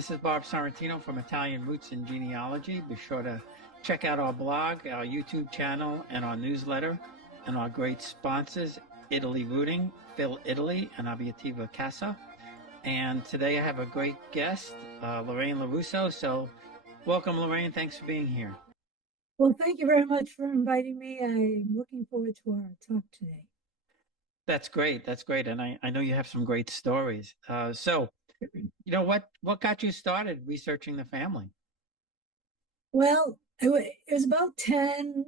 This is Bob Sorrentino from Italian Roots and Genealogy. Be sure to check out our blog, our YouTube channel, and our newsletter, and our great sponsors, Italy Rooting, Phil Italy, and Abiativa Casa. And today I have a great guest, Lorraine LaRusso. So welcome, Lorraine. Thanks for being here. Well, thank you very much for inviting me. I'm looking forward to our talk today. That's great. That's great. And I know you have some great stories. What got you started researching the family? Well, it was about 10,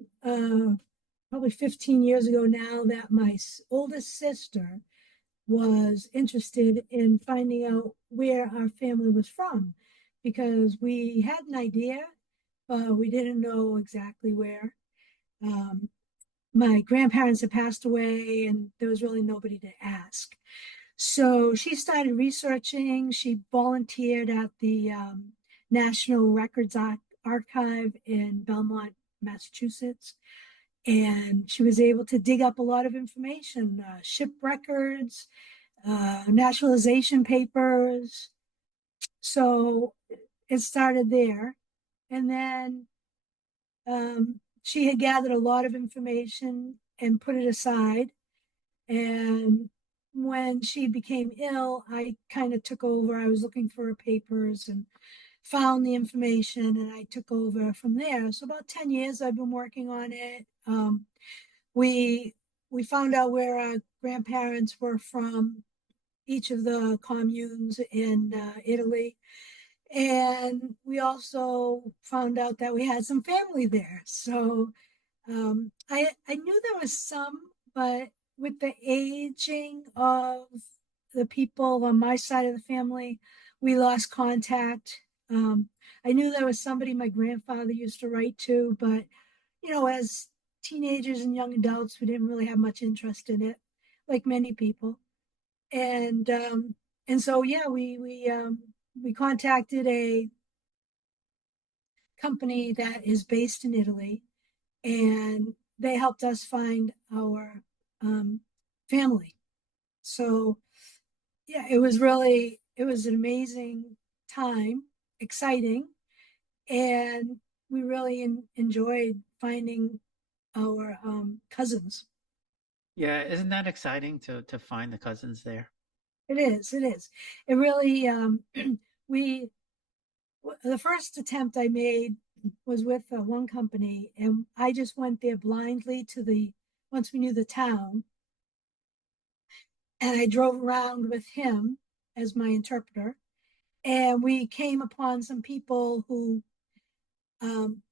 probably 15 years ago now that my oldest sister was interested in finding out where our family was from because we had an idea, but we didn't know exactly where. My grandparents had passed away and there was really nobody to ask. So she started researching. She volunteered at the National Records Archive in Belmont, Massachusetts. And she was able to dig up a lot of information, ship records, nationalization papers. So it started there. And then she had gathered a lot of information and put it aside. And when she became ill, I kind of took over. I was looking for her papers and found the information, and I took over from there. So about 10 years I've been working on it. We found out where our grandparents were from, each of the communes in Italy. And we also found out that we had some family there. So I knew there was some, but with the aging of the people on my side of the family, we lost contact. I knew there was somebody my grandfather used to write to, but as teenagers and young adults, we didn't really have much interest in it, like many people. And so yeah, we contacted a company that is based in Italy, and they helped us find our family. So yeah, it was an amazing time, exciting, and we really enjoyed finding our cousins. Yeah, isn't that exciting to find the cousins there? It is. It really we the first attempt I made was with one company, and I just went there blindly once we knew the town, and I drove around with him as my interpreter, and we came upon some people who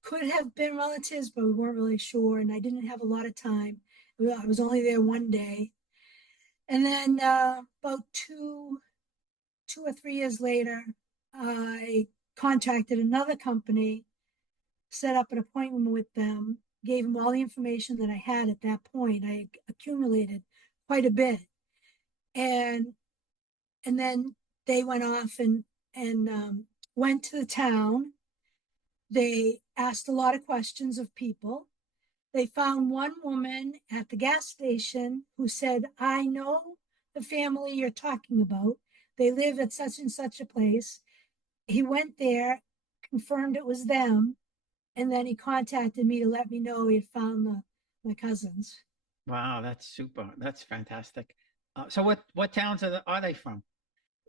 could have been relatives, but we weren't really sure, and I didn't have a lot of time. I was only there one day, and then about 2 or 3 years later, I contacted another company, set up an appointment with them, gave them all the information that I had at that point. I accumulated quite a bit, and then they went off and went to the town. They asked a lot of questions of people. They found one woman at the gas station who said, "I know the family you're talking about. They live at such and such a place." He went there, confirmed it was them, and then he contacted me to let me know he had found my cousins. Wow, that's super. That's fantastic. So what towns are they from?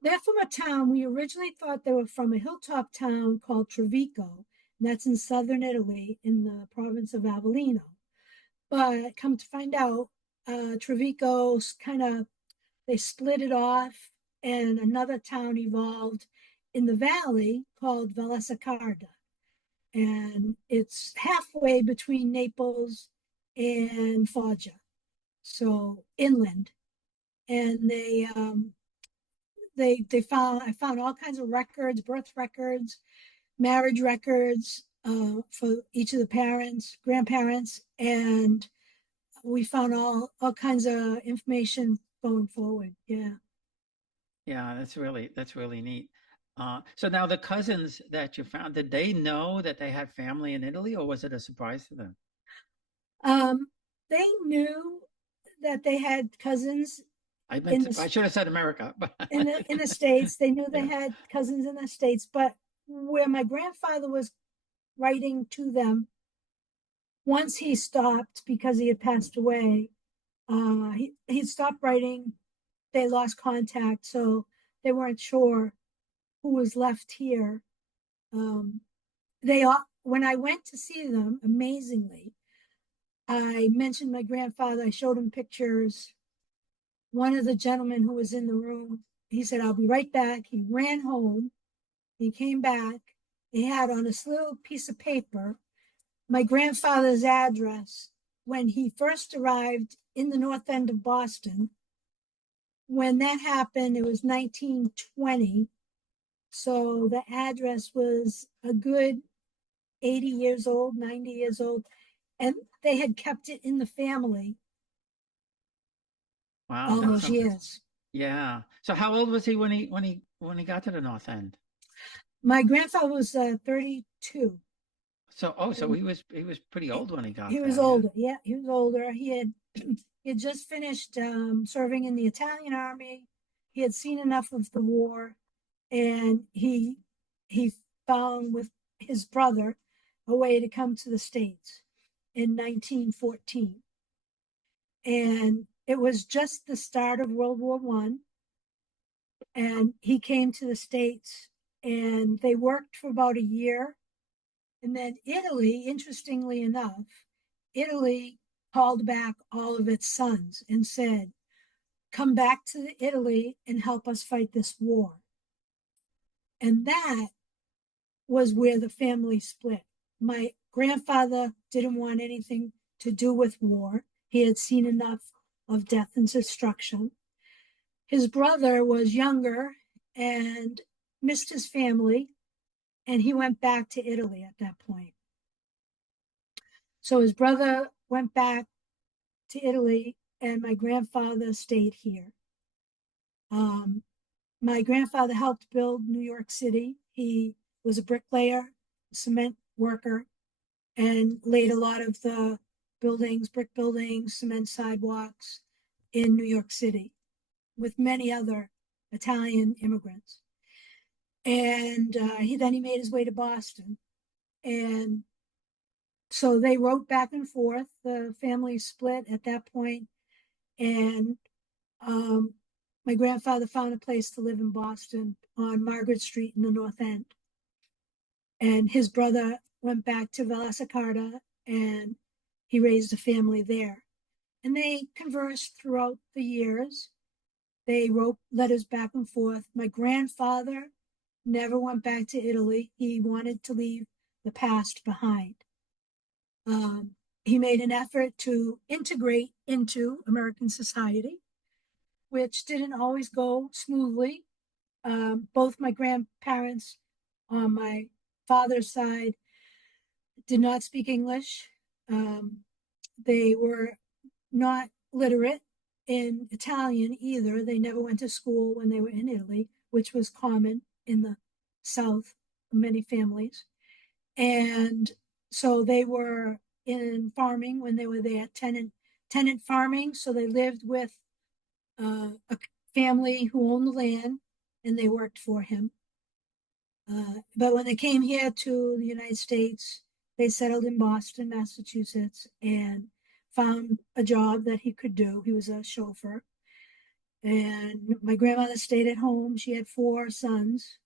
They're from a town, we originally thought they were from a hilltop town called Trevico, and that's in southern Italy in the province of Avellino. But come to find out, Trevico's they split it off, and another town evolved in the valley called Vallesaccarda. And it's halfway between Naples and Foggia, so inland. And I found all kinds of records, birth records, marriage records for each of the parents, grandparents, and we found all kinds of information going forward. Yeah. Yeah, that's really neat. So now the cousins that you found, did they know that they had family in Italy, or was it a surprise to them? They knew that they had cousins in the I should have said America, but in the States. They knew they yeah. had cousins in the States, but where my grandfather was writing to them, once he stopped because he had passed away, he stopped writing. They lost contact, so they weren't sure who was left here. Um, they when I went to see them, amazingly, I mentioned my grandfather. I showed him pictures. One of the gentlemen who was in the room, he said, "I'll be right back." He ran home. He came back. He had on this little piece of paper my grandfather's address when he first arrived in the North End of Boston. When that happened, it was 1920. So the address was a good 80 years old, 90 years old, and they had kept it in the family Wow, all that's those something. years. Yeah. So how old was he when he got to the North End? My grandfather was 32. So so he was pretty old when he He got was there, yeah. older. Yeah, he was older. He had just finished serving in the Italian army. He had seen enough of the war, and he found with his brother a way to come to the States in 1914. And it was just the start of World War One, and he came to the States, and they worked for about a year. And then Italy, interestingly enough, Italy called back all of its sons and said, "Come back to Italy and help us fight this war." And that was where the family split. My grandfather didn't want anything to do with war. He had seen enough of death and destruction. His brother was younger and missed his family, and he went back to Italy at that point. So his brother went back to Italy, and my grandfather stayed here. Um, my grandfather helped build New York City. He was a bricklayer, cement worker, and laid a lot of the buildings, brick buildings, cement sidewalks in New York City with many other Italian immigrants. And he made his way to Boston. And so they wrote back and forth. The family split at that point, and um, my grandfather found a place to live in Boston on Margaret Street in the North End. And his brother went back to Vallesaccarda, and he raised a family there. And they conversed throughout the years. They wrote letters back and forth. My grandfather never went back to Italy. He wanted to leave the past behind. He made an effort to integrate into American society, which didn't always go smoothly. Both my grandparents on my father's side did not speak English. Um, they were not literate in Italian either. They never went to school when they were in Italy, which was common in the South, many families. And so they were in farming when they were there, tenant farming. So they lived with a family who owned the land, and they worked for him. But when they came here to the United States, they settled in Boston, Massachusetts, and found a job that he could do. He was a chauffeur. And my grandmother stayed at home. She had four sons.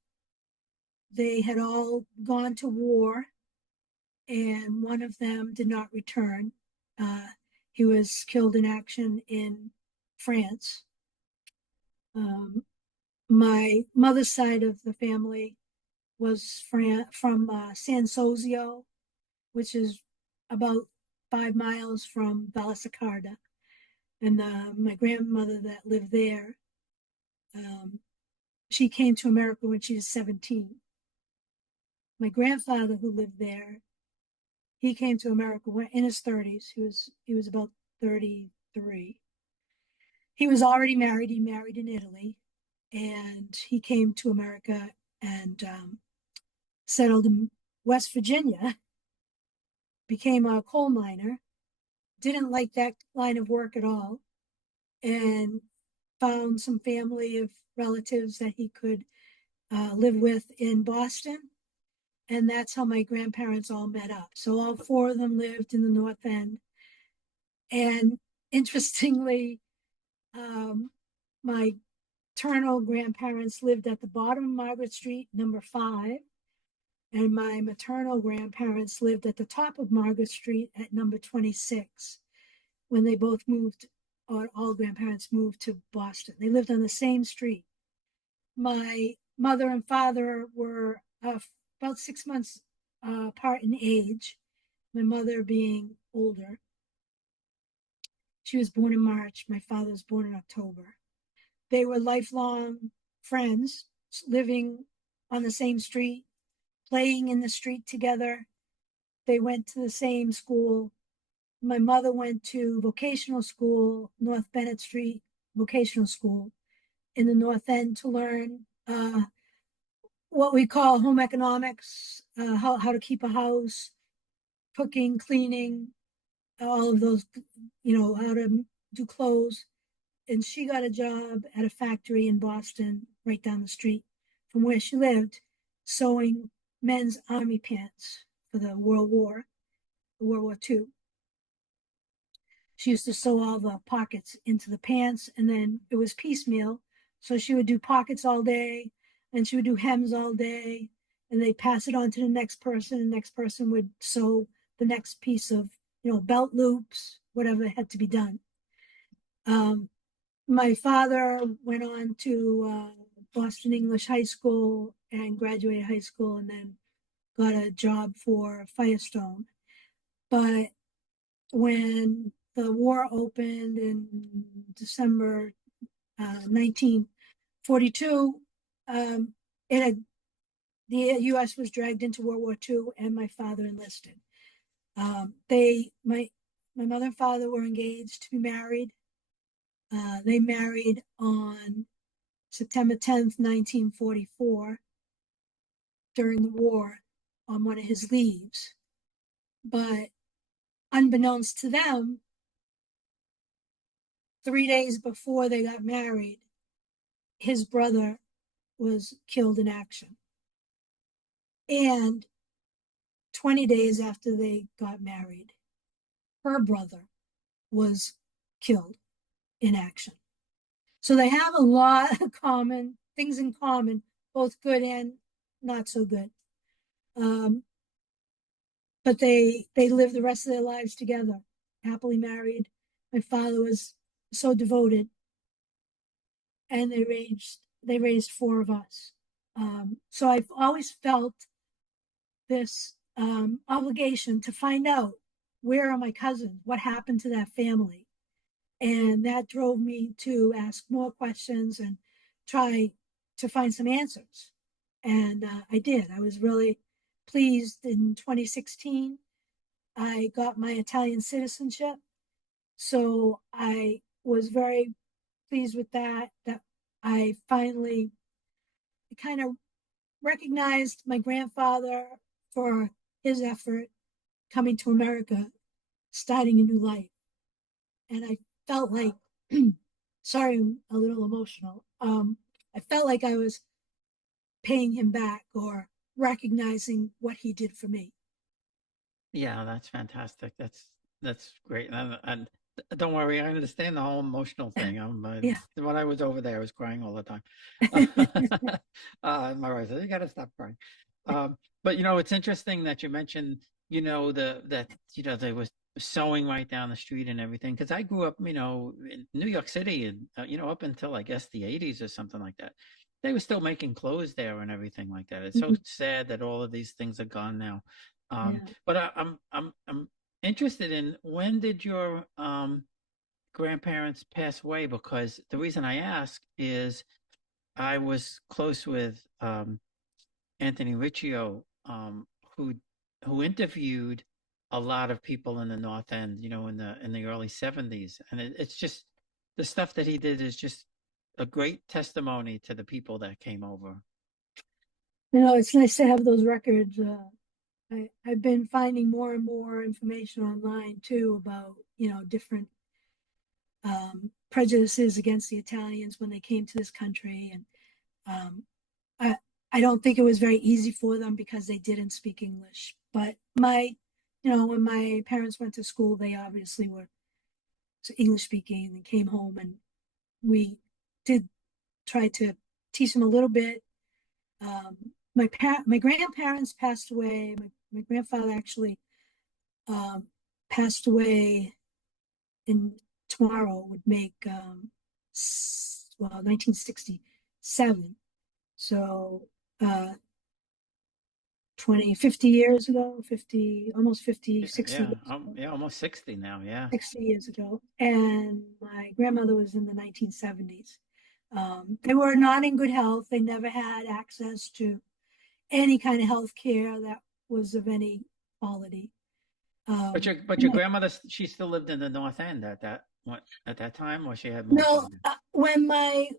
They had all gone to war, and one of them did not return. He was killed in action in France. My mother's side of the family was from San Sozio, which is about 5 miles from Vallesaccarda. And my grandmother that lived there, um, she came to America when she was 17. My grandfather, who lived there, he came to America in his 30s. He was about 33. He was already married. He married in Italy, and he came to America and settled in West Virginia, became a coal miner, didn't like that line of work at all, and found some family of relatives that he could live with in Boston. And that's how my grandparents all met up. So all four of them lived in the North End. And interestingly, my maternal grandparents lived at the bottom of Margaret Street, number 5. And my maternal grandparents lived at the top of Margaret Street at number 26 when they both moved, or all grandparents moved to Boston. They lived on the same street. My mother and father were about 6 months apart in age, my mother being older. She was born in March. My father was born in October. They were lifelong friends, living on the same street, playing in the street together. They went to the same school. My mother went to vocational school, North Bennett Street Vocational School in the North End to learn what we call home economics, how to keep a house, cooking, cleaning, all of those, how to do clothes. And she got a job at a factory in Boston, right down the street from where she lived, sewing men's army pants for the World War II. She used to sew all the pockets into the pants, and then it was piecemeal. So she would do pockets all day, and she would do hems all day, and they'd pass it on to the next person. The next person would sew the next piece of, belt loops, whatever had to be done. My father went on to Boston English High School and graduated high school, and then got a job for Firestone. But when the war opened in December 1942, the U.S. was dragged into World War II, and my father enlisted. My mother and father were engaged to be married. They married on September 10th, 1944, during the war, on one of his leaves. But unbeknownst to them, 3 days before they got married, his brother was killed in action. And 20 days after they got married, her brother was killed in action. So they have a lot of things in common, both good and not so good. But they lived the rest of their lives together, happily married. My father was so devoted, and they raised 4 of us. So I've always felt this obligation to find out, where are my cousins, what happened to that family. And that drove me to ask more questions and try to find some answers. And I did. I was really pleased. In 2016, I got my Italian citizenship. So I was very pleased with that I finally kind of recognized my grandfather for his effort coming to America, starting a new life. And I felt like, sorry, I'm a little emotional. I felt like I was paying him back, or recognizing what he did for me. Yeah, that's fantastic. That's great. And don't worry, I understand the whole emotional thing. Yeah. When I was over there, I was crying all the time. My wife said, "You got to stop crying." But it's interesting that you mentioned, they was sewing right down the street and everything. Because I grew up, in New York City, and up until I guess the '80s or something like that. They were still making clothes there and everything like that. It's so sad that all of these things are gone now. Yeah. But I'm interested in, when did your grandparents pass away? Because the reason I ask is I was close with Anthony Riccio, who interviewed a lot of people in the North End, in the early '70s, and it's just, the stuff that he did is just a great testimony to the people that came over. It's nice to have those records. I've been finding more and more information online too about, different prejudices against the Italians when they came to this country. And um, I, I don't think it was very easy for them because they didn't speak English. But when my parents went to school, they obviously were English speaking and came home, and we did try to teach them a little bit. My grandparents passed away. My grandfather actually um, passed away in tomorrow would make 1967. So uh 50 years ago, 50, almost 50, 60 Yeah, years ago, yeah, almost 60 now. Yeah. 60 years ago. And my grandmother was in the 1970s. They were not in good health. They never had access to any kind of health care that was of any quality. But your grandmother, she still lived in the North End at that time, or she had moved No, over there? when my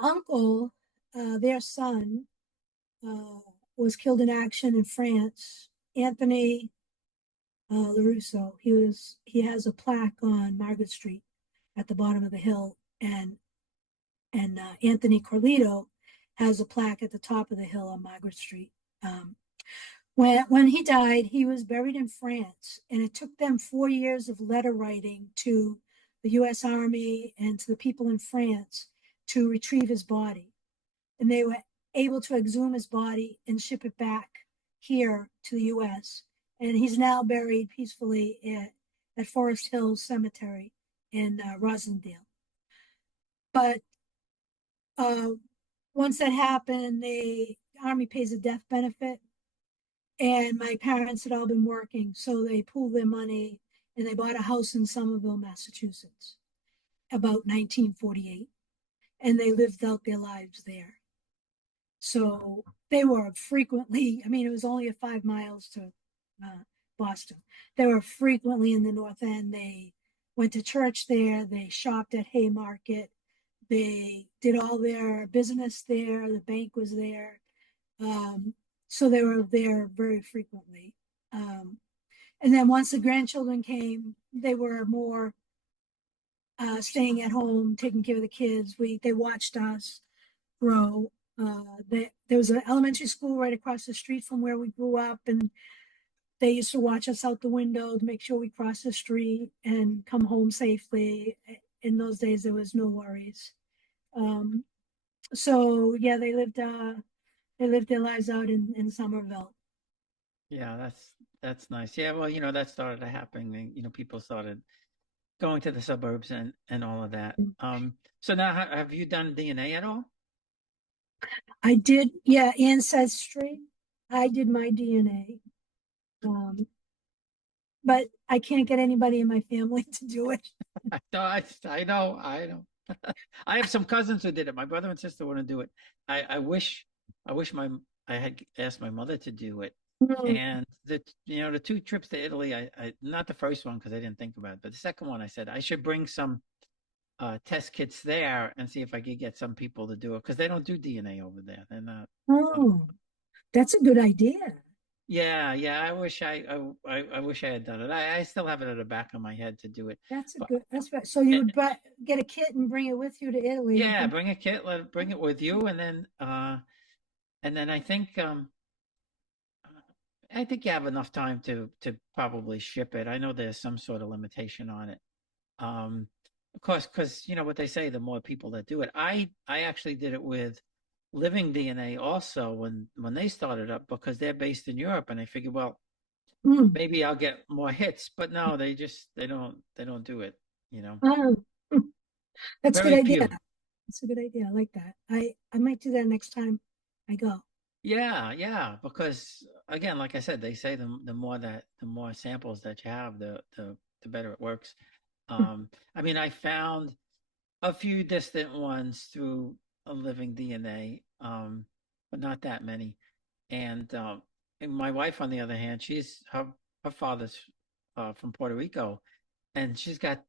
uncle, their son, uh, was killed in action in France, Anthony LaRusso, he has a plaque on Margaret Street at the bottom of the hill, and Anthony Corlito has a plaque at the top of the hill on Margaret Street. Um, when he died, he was buried in France, and it took them 4 years of letter writing to the U.S. Army and to the people in France to retrieve his body. And they were able to exhume his body and ship it back here to the U.S. And he's now buried peacefully at Forest Hills Cemetery in Rosendale. But uh, once that happened, the Army pays a death benefit, and my parents had all been working, so they pooled their money and they bought a house in Somerville, Massachusetts, about 1948, and they lived out their lives there. So they were frequently, I mean, it was only 5 miles to Boston. They were frequently in the North End. They went to church there. They shopped at Haymarket. They did all their business there. The bank was there. Um, so they were there very frequently. Um, and then once the grandchildren came, they were more staying at home, taking care of the kids. They watched us grow. There was an elementary school right across the street from where we grew up, and they used to watch us out the window to make sure we crossed the street and come home safely. In those days, there was no worries. Um, so yeah, they lived their lives out in Somerville. Yeah, that's nice. Yeah, well, that started to happen. And, people started going to the suburbs and all of that. So now have you done DNA at all? I did, yeah, ancestry. I did my DNA, but I can't get anybody in my family to do it. I know. I have some cousins who did it. My brother and sister want to do it. I wish I had asked my mother to do it. Mm. And the 2 trips to Italy, I not the first one because I didn't think about it, but the second one, I said I should bring some test kits there and see if I could get some people to do it because they don't do DNA over there. They're not. Uh, Oh, that's a good idea. yeah, yeah. I wish I had done it. I still have it at the back of my head to do it, but That's right. So you would get a kit and bring it with you to Italy and yeah, come. bring a kit, bring it with you, and then I think you have enough time to probably ship it. I know there's some sort of limitation on it. Of course, because you know what they say, the more people that do it. I actually did it with Living DNA also when they started up because they're based in Europe, and I figured, well, Mm. maybe I'll get more hits, but no, they don't do it. You know, Oh, mm. That's a good very idea. few. That's a good idea. I like that. I might do that next time I go. Yeah, yeah, because again, like I said, they say the more samples that you have, the better it works. I mean, I found a few distant ones through a Living DNA, but not that many. And my wife, on the other hand, her father's from Puerto Rico, and she's got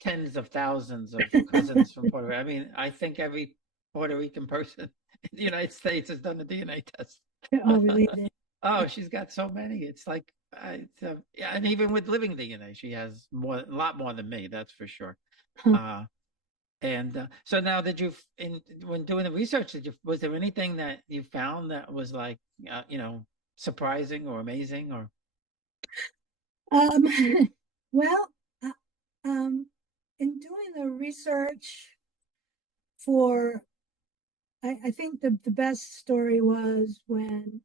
tens of thousands of cousins from Puerto Rico. I mean, I think every Puerto Rican person in the United States has done a DNA test. They're all related. Oh, she's got so many. It's like, yeah, and even with Living DNA, she has a lot more than me. That's for sure. Huh. Uh, and so now, did you, in when doing the research, was there anything that you found that was like, surprising or amazing or? Um, well, uh, um, in doing the research for, I think the best story was when,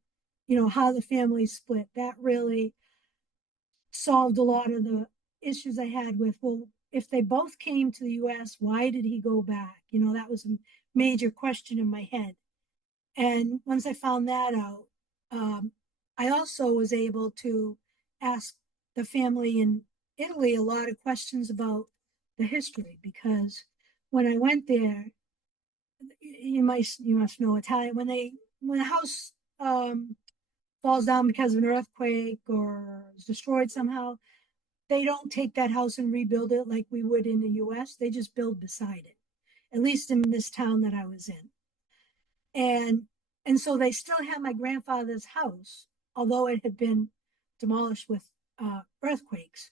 how the family split. That really solved a lot of the issues I had with, well, if they both came to the US, why did he go back? That was a major question in my head. And once I found that out, I also was able to ask the family in Italy a lot of questions about the history because when I went there, you must know Italian. When a house falls down because of an earthquake or is destroyed somehow, they don't take that house and rebuild it like we would in the US. They just build beside it, at least in this town that I was in. And so they still have my grandfather's house, although it had been demolished with earthquakes.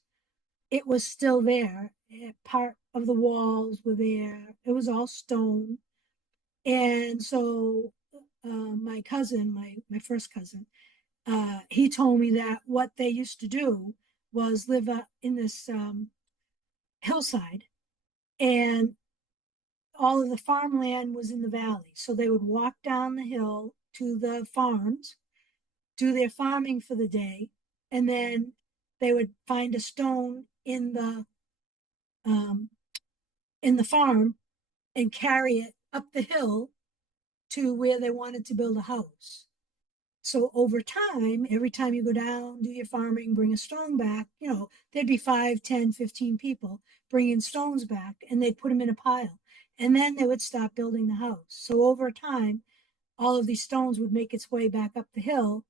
It was still there. Part of the walls were there. It was all stone. And so my cousin, my first cousin, he told me that what they used to do was live in this hillside, and all of the farmland was in the valley. So they would walk down the hill to the farms, do their farming for the day, and then they would find a stone um, in the farm and carry it up the hill to where they wanted to build a house. So over time, every time you go down, do your farming, bring a stone back, there'd be 5, 10, 15 people bringing stones back and they'd put them in a pile. And then they would stop building the house. So over time, all of these stones would make its way back up the hill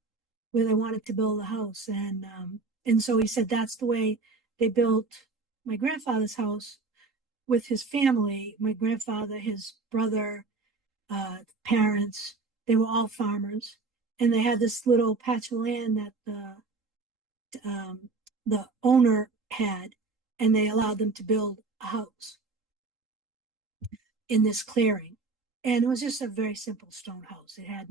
where they wanted to build the house. And so he said that's the way they built my grandfather's house with his family. My grandfather, his brother, parents, they were all farmers, and they had this little patch of land that the owner had, and they allowed them to build a house in this clearing. And it was just a very simple stone house. It had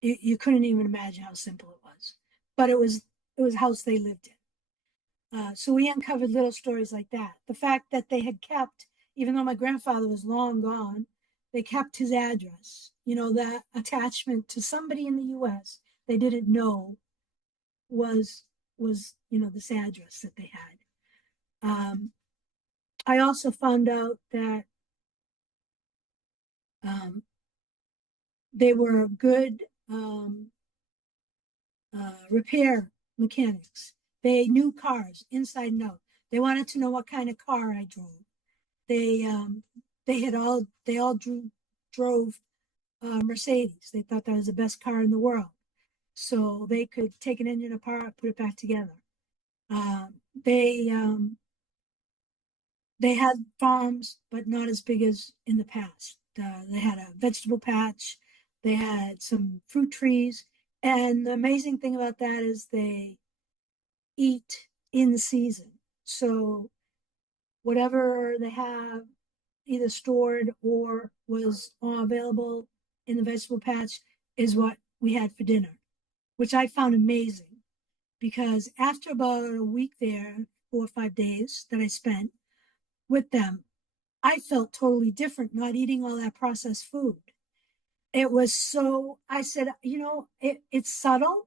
you couldn't even imagine how simple it was, but it was a house they lived in. So we uncovered little stories like that. The fact that they had kept, even though my grandfather was long gone, they kept his address. That attachment to somebody in the U.S. they didn't know was this address that they had. I also found out that um, they were good repair mechanics. They knew cars inside and out. They wanted to know what kind of car I drove. They um, they all drove Mercedes. They thought that was the best car in the world. So they could take an engine apart, put it back together. Um, they um, they had farms, but not as big as in the past. They had a vegetable patch. They had some fruit trees. And the amazing thing about that is they eat in season. So whatever they have either stored or was available in the vegetable patch is what we had for dinner, which I found amazing because after about a week there, 4 or 5 days that I spent with them, I felt totally different not eating all that processed food. It was so, I said, it's subtle,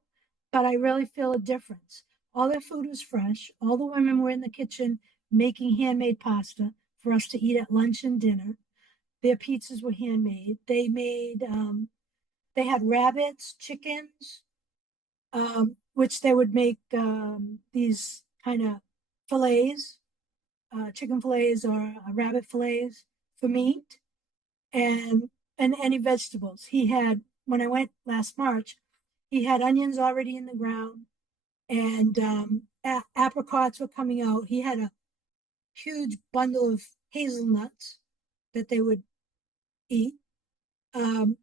but I really feel a difference. All their food was fresh. All the women were in the kitchen making handmade pasta for us to eat at lunch and dinner. Their pizzas were handmade. They had rabbits, chickens, which they would make these kind of fillets, chicken fillets or rabbit fillets for meat, and any vegetables. He had when I went last March, he had onions already in the ground, and apricots were coming out. He had a huge bundle of hazelnuts that they would eat. Um,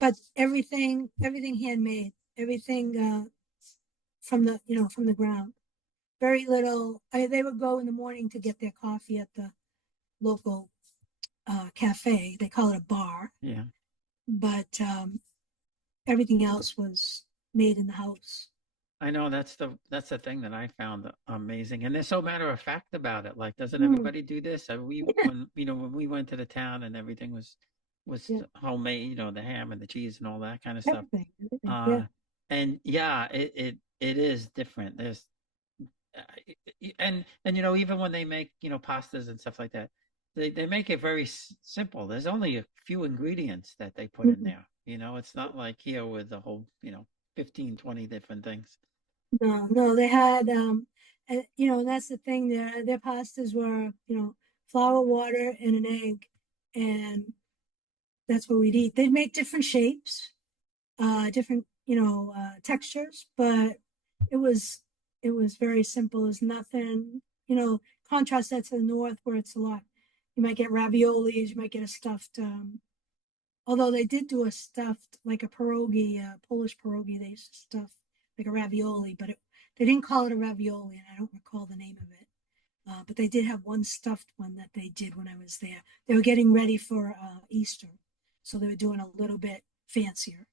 but everything handmade, everything from the ground. Very little. They would go in the morning to get their coffee at the local cafe. They call it a bar, Yeah. but everything else was made in the house. I know that's the thing that I found amazing, and they're so matter of fact about it. Like, doesn't Mm, everybody do this? We yeah, when when we went to the town and everything was yeah, homemade, the ham and the cheese and all that kind of stuff. everything. Yeah. Uh, and yeah, it is different. There's and even when they make pastas and stuff like that, they make it very simple. There's only a few ingredients that they put in Mhm. there. It's not like here with the whole 15, 20 different things. No, no, they had, that's the thing. Their pastas were, flour, water, and an egg, and that's what we'd eat. They'd make different shapes, different, textures, but it was it was very simple. It's nothing, contrast that to the north where it's a lot. You might get raviolis, you might get a stuffed, although they did do a stuffed, like a pierogi, Polish pierogi, they used to stuff like a ravioli, but they didn't call it a ravioli, and I don't recall the name of it. But they did have one stuffed one that they did when I was there. They were getting ready for Easter, so they were doing a little bit fancier.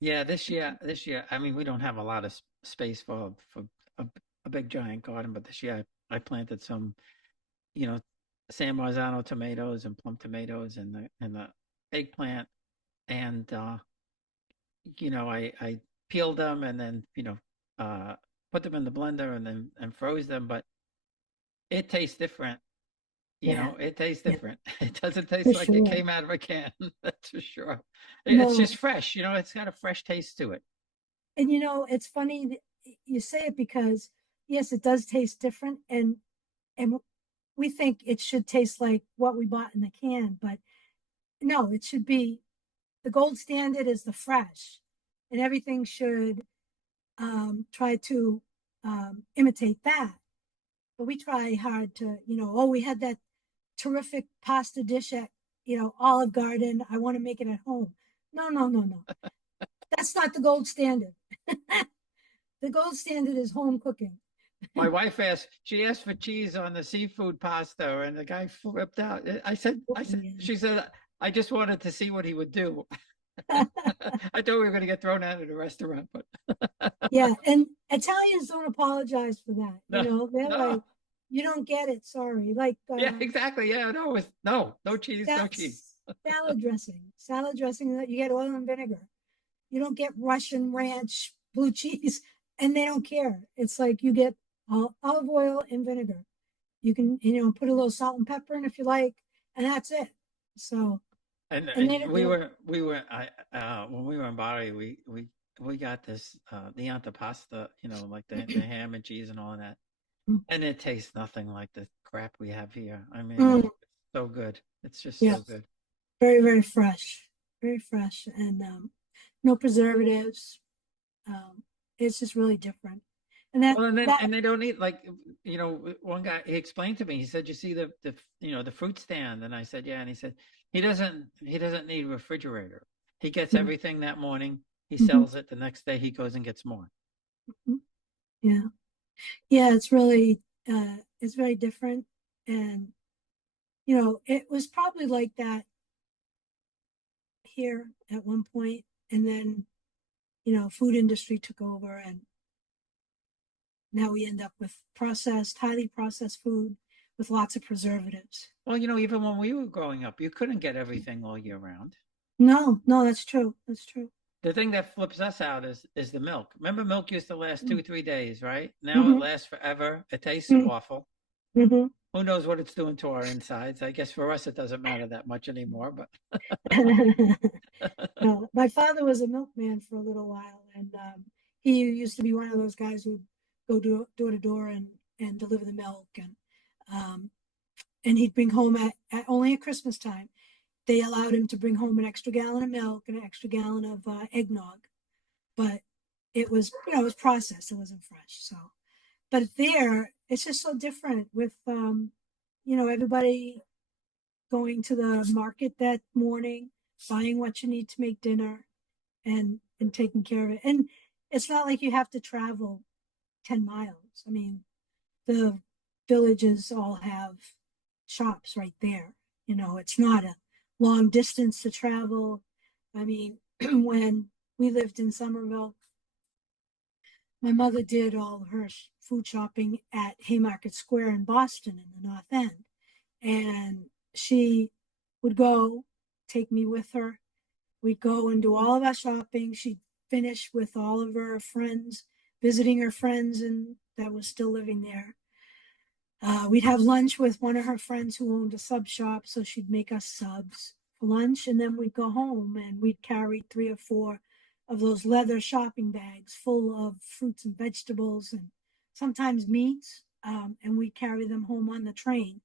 Yeah, this year, I mean, we don't have a lot of space for a, a big giant garden, but this year I planted some, you know, San Marzano tomatoes and plum tomatoes and the eggplant, and I peeled them and then uh, put them in the blender and then and froze them, but it tastes different. Yeah, It tastes yeah, different. It doesn't taste for like it sure. came out of a can. That's for sure. It's No, just fresh. It's got a fresh taste to it. and it's funny that you say it because yes, it does taste different, and we think it should taste like what we bought in the can, but no, it should be the gold standard is the fresh, and everything should try to imitate that. But we try hard to, oh, we had that terrific pasta dish at, Olive Garden. I want to make it at home. No, no, no, no. That's not the gold standard. The gold standard is home cooking. My wife she asked for cheese on the seafood pasta, and the guy flipped out. She said, I just wanted to see what he would do. I thought we were going to get thrown out of the restaurant, but Yeah, and Italians don't apologize for that. no, They're no. like, you don't get it, sorry. Like Yeah, exactly. Yeah, no, no cheese, no cheese. that's salad dressing that you get oil and vinegar. You don't get Russian ranch, blue cheese, and they don't care. It's like you get olive oil and vinegar. You can, put a little salt and pepper in if you like, and that's it. So, And and and they we were I when we were in Bari, we got this the antipasta, like the ham and cheese and all of that. mm, And it tastes nothing like the crap we have here. I mean, mm, it's so good. It's just yeah, so good. very, very fresh, and no preservatives. Um, it's just really different. And Well, and then that, and they don't eat like one guy he explained to me. He said, "You see the fruit stand?" And I said, "Yeah." And he said he doesn't need a refrigerator. He gets mm, everything that morning. He mhm, sells it the next day. He goes and gets more. mhm. Yeah, it's very different, and it was probably like that here at one point, and then food industry took over, and now we end up with highly processed food with lots of preservatives. Well, even when we were growing up, you couldn't get everything all year round. No, no, that's true. That's true. The thing that flips us out is the milk. Remember, milk used to last 2, 3 days, right? Now it Mm-hmm, lasts forever. It tastes awful. mm-hmm. Who knows what it's doing to our insides? I guess for us it doesn't matter that much anymore. But No, my father was a milkman for a little while, and he used to be one of those guys who'd go door to door and deliver the milk, um, and he'd bring home at only at Christmas time. They allowed him to bring home an extra gallon of milk and an extra gallon of eggnog, but it was processed. It wasn't fresh. So, but there, it's just so different with everybody going to the market that morning, buying what you need to make dinner, and taking care of it. And it's not like you have to travel 10 miles. I mean, the villages all have shops right there. it's not a long distance to travel. I mean, when we lived in Somerville, my mother did all her food shopping at Haymarket Square in Boston in the North End. And she would go, take me with her. We'd go and do all of our shopping. She'd finish with all of her friends, visiting her friends and that was still living there. We'd have lunch with one of her friends who owned a sub shop, so she'd make us subs for lunch, and then we'd go home and we'd carry 3 or 4 of those leather shopping bags full of fruits and vegetables and sometimes meats, and we'd carry them home on the train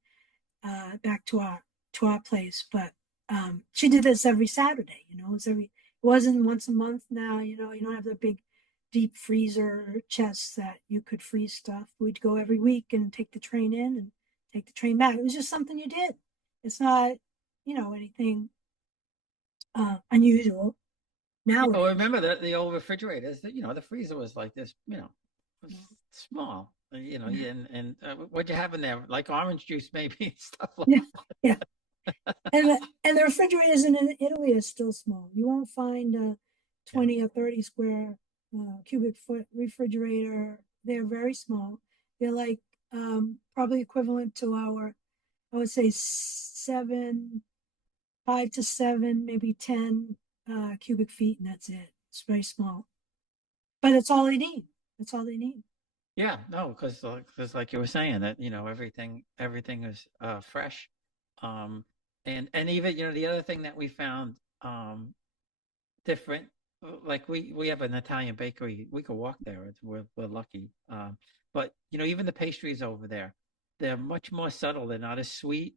back to our place. But she did this every Saturday. It wasn't once a month. Now you don't have the big deep freezer chests that you could freeze stuff. We'd go every week and take the train in and take the train back. It was just something you did. It's not, anything unusual Oh, nowadays. remember that the old refrigerators, that the freezer was like this, was small. And what'd you have in there? Like orange juice, maybe, and stuff like Yeah, yeah. And the refrigerators in Italy are still small. You won't find a yeah. 20 or 30 square cubic foot refrigerator. They're very small. They're like probably equivalent to I would say 5 to 7, maybe 10 cubic feet, and that's it. It's very small, but it's all they need. That's all they need. Yeah, no, because like you were saying that everything is fresh, um, and even the other thing that we found different, like we have an Italian bakery. We could walk there. We're lucky, but even the pastries over there, they're much more subtle. They're not as sweet.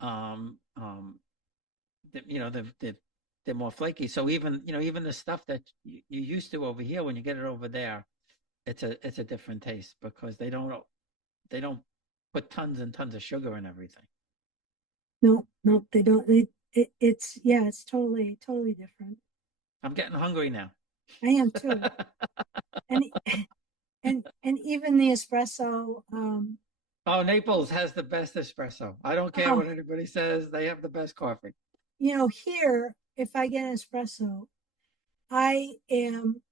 Um, um, they're more flaky. So even the stuff that you used to over here, when you get it over there, it's a different taste because they don't put tons and tons of sugar in everything. No, no, they don't. It's yeah, it's totally, totally different. I'm getting hungry now. I am too. And and even the espresso. Oh, Naples has the best espresso. I don't care Oh, what anybody says. They have the best coffee. here, if I get an espresso, I am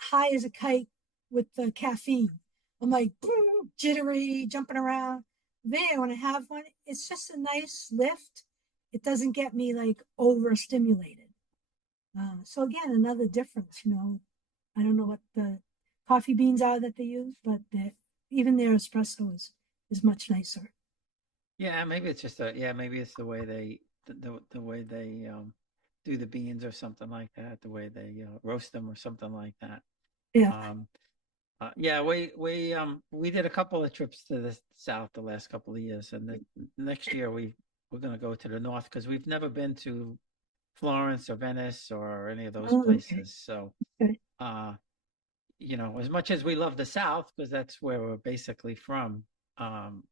high as a kite with the caffeine. I'm like boom, jittery, jumping around. There, when I have one, it's just a nice lift. It doesn't get me like overstimulated. So again, another difference. I don't know what the coffee beans are that they use, but even their espresso is much nicer. Yeah, maybe it's just maybe it's the way the way they do the beans or something like that, the way they roast them or something like that. Yeah. Um, yeah, we did a couple of trips to the south the last couple of years, and the next year we're going to go to the north because we've never been to Florence or Venice or any of those Oh, okay. places. So, Okay. uh, as much as we love the South because that's where we're basically from, um,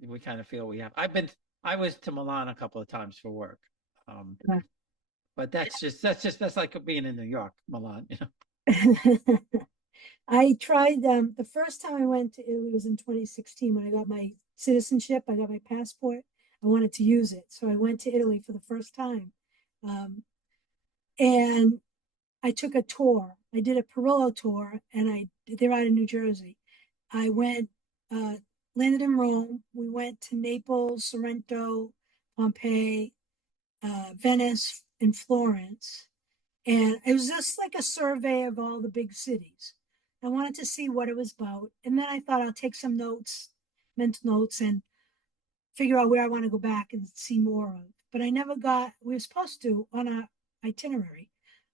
we kind of feel we have. I was to Milan a couple of times for work, um, Uh, but that's like being in New York, Milan. I tried the first time I went to Italy was in 2016 when I got my citizenship. I got my passport. I wanted to use it, so I went to Italy for the first time, um, and I took a tour. I did a Perillo tour, and they're out in New Jersey. I went, uh, landed in Rome. We went to Naples, Sorrento, Pompeii, Venice, and Florence. And it was just like a survey of all the big cities. I wanted to see what it was about. And then I thought I'll take some notes, mental notes, and figure out where I want to go back and see more of. But I never got, we were supposed to, on our itinerary,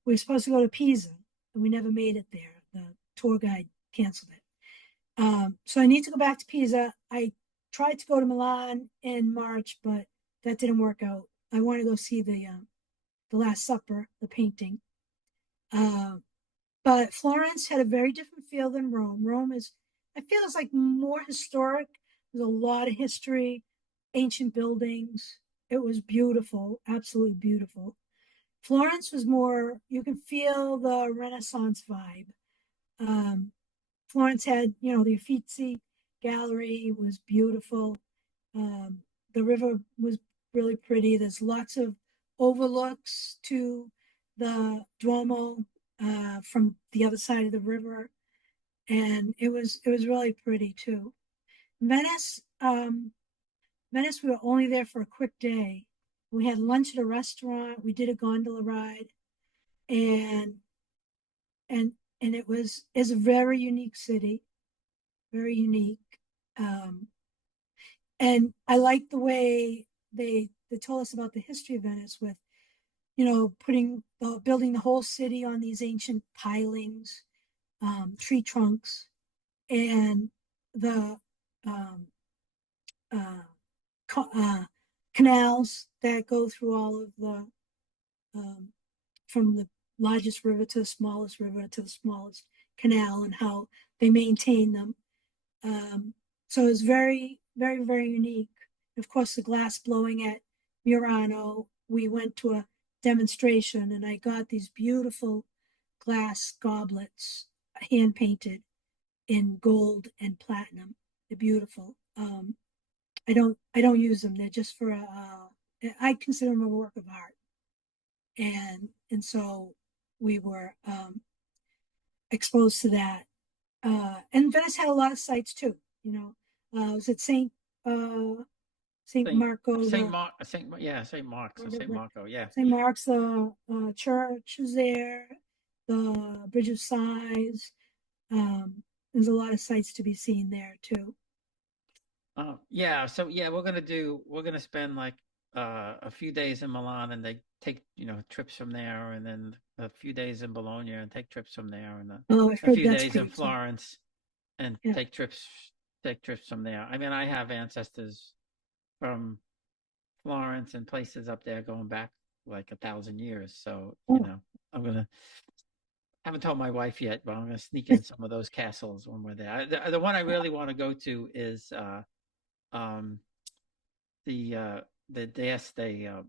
we were supposed to go to Pisa, and we never made it there. The tour guide canceled it. So I need to go back to Pisa. I tried to go to Milan in March, but that didn't work out. I want to go see the Last Supper, the painting. Uh, but Florence had a very different feel than Rome. I feel it's like more historic. There's a lot of history, ancient buildings. It was beautiful, absolutely beautiful. Florence was more, you can feel the Renaissance vibe. Um, Florence had, the Uffizi Gallery was beautiful. Um, the river was really pretty. There's lots of overlooks to the Duomo from the other side of the river, and it was really pretty too. Venice, Venice, we were only there for a quick day. We had lunch at a restaurant. We did a gondola ride, and and and it was is a very unique city, very unique. Um, and I like the way they told us about the history of Venice with putting building the whole city on these ancient pilings, tree trunks, and the um, uh, uh, canals that go through all of the um, from the largest river to the smallest river to the smallest canal, and how they maintain them. So it's very, very, very unique. Of course, the glass blowing at Murano, we went to a demonstration and I got these beautiful glass goblets, hand painted in gold and platinum. They're beautiful. I don't use them. They're just for I consider them a work of art. And so we were exposed to that. And Venice had a lot of sites too. Was it Saint Saint Marco Saint the Mark Saint Mark's or Saint Marco, yeah. Saint Mark's the church is there, the Bridge of Sighs. There's a lot of sights to be seen there too. Yeah, so yeah, we're gonna spend like a few days in Milan, and they take, trips from there, and then a few days in Bologna and take trips from there, and Oh, I've a heard few that's days in great too. Florence and Yeah. take trips from there. I mean, I have ancestors from Florence and places up there going back like 1,000 years. So, Oh, I'm gonna haven't told my wife yet, but I'm gonna sneak in some of those castles when we're there. The one I really want to go to is um the uh the d'Este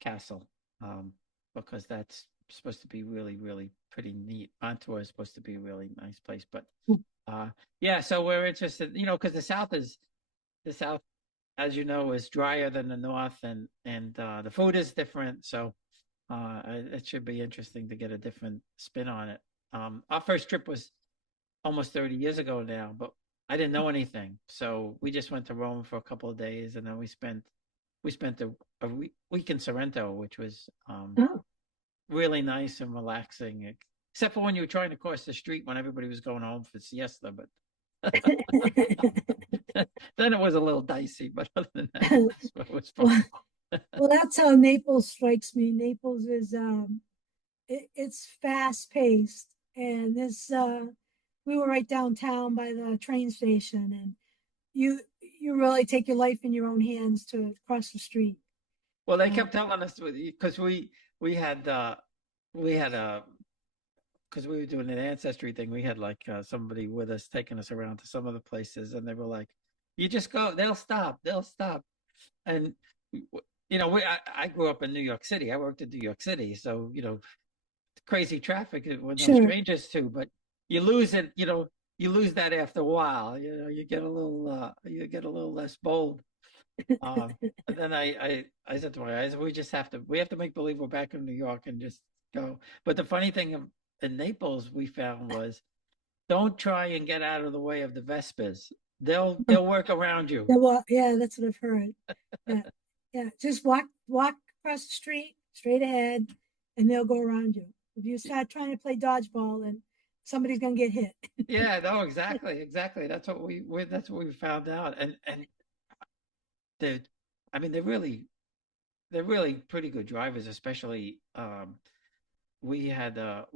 castle, because that's supposed to be really, really pretty neat. Mantua is supposed to be a really nice place. But uh yeah, so we're interested, because the south, as you know, is drier than the north, and the food is different. So it should be interesting to get a different spin on it. Our first trip was almost 30 years ago now, but I didn't know anything. So we just went to Rome for a couple of days, and then we spent a week in Sorrento, which was oh. really nice and relaxing, except for when you were trying to cross the street when everybody was going home for siesta. But then it was a little dicey. But other than that, it was fun. well, well, that's how Naples strikes me. Naples is it's fast paced, and this we were right downtown by the train station, and you really take your life in your own hands to cross the street. Well, they Uh, kept telling us, because we had we had a because we were doing an ancestry thing. We had like somebody with us taking us around to some of the places, and they were like, "You just go. They'll stop." And I grew up in New York City. I worked in New York City, so crazy traffic with no sure. strangers too. But you lose it. You lose that after a while. You get a little less bold. Um, and then I said to my guys, we have to make believe we're back in New York and just go. But the funny thing in Naples we found was, don't try and get out of the way of the Vespers. They'll work around you. Yeah, well, yeah, that's what I've heard. Yeah, yeah. Just walk across the street, straight ahead, and they'll go around you. If you start trying to play dodgeball, then somebody's gonna get hit. Yeah, no, exactly. That's what we found out. And they I mean, they're really pretty good drivers, especially we had a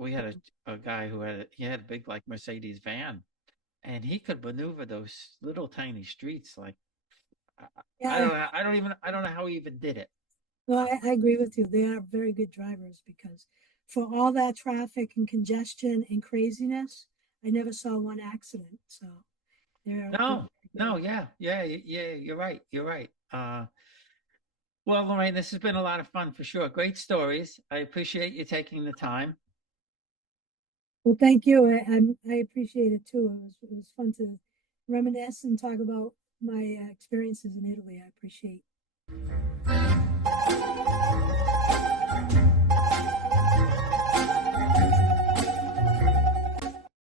guy he had a big like Mercedes van, and he could maneuver those little tiny streets like I Yeah, don't know. I don't know how he even did it. well, I agree with you. They are very good drivers because for all that traffic and congestion and craziness, I never saw one accident. So they're No, very no, good. yeah, yeah, yeah. You're right. You're right. Well, Lorraine, this has been a lot of fun for sure. Great stories. I appreciate you taking the time. Well, thank you. I appreciate it too. It was fun to reminisce and talk about my experiences in Italy. I appreciate.